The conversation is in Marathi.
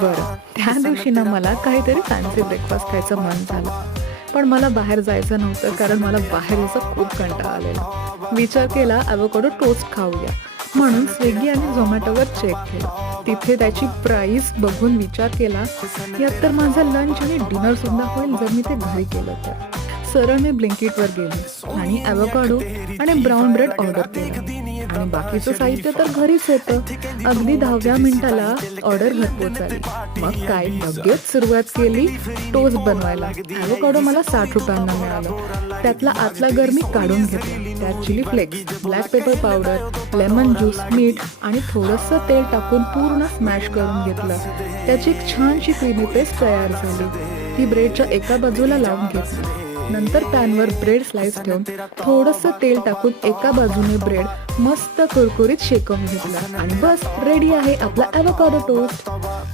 बरं, त्या दिवशी ना मला काहीतरी फॅन्सी ब्रेकफास्ट खायचं मन झालं. पण मला बाहेर जायचं नव्हतं कारण मला बाहेर यायचा खूप कंटाळा आलेला. विचार केला एवोकॅडो टोस्ट खाऊया. म्हणून स्विगी आणि झोमॅटोवर चेक केलं. तिथे त्याची प्राईस बघून विचार केला, यात तर माझं लंच आणि डिनर सुद्धा होईल जर मी ते घरी केलं तर. सरळ मी ब्लिंकिटवर गेले आणि एवोकॅडो आणि ब्राऊन ब्रेड ऑर्डर केलं. आणि बाकीचं साहित्य तर घरीच होतं. अगदी 10व्या मिनिटाला ऑर्डर घरपोच आली. मग काय लगेच सुरुवात केली टोस्ट बनवायला. एवोकॅडो मला 60 रुपयांना मिळालं. त्यातला आतला गर मी काढून घेतला. त्यात chilli flakes, black pepper powder, lemon juice, मीठ आणि थोडंसं तेल टाकून पूर्ण स्मॅश करून घेतलं. त्याची एक छानशी क्रीमी पेस्ट तयार झाली. ती ब्रेडच्या एका बाजूला लावून घेतली. नंतर पॅनवर ब्रेड स्लाइस ठेवून थोडंसं तेल टाकून एका बाजूने ब्रेड मस्त कुरकुरीत शेकवून घेतला आणि बस रेडी आहे आपला एवोकॅडो टोस्ट.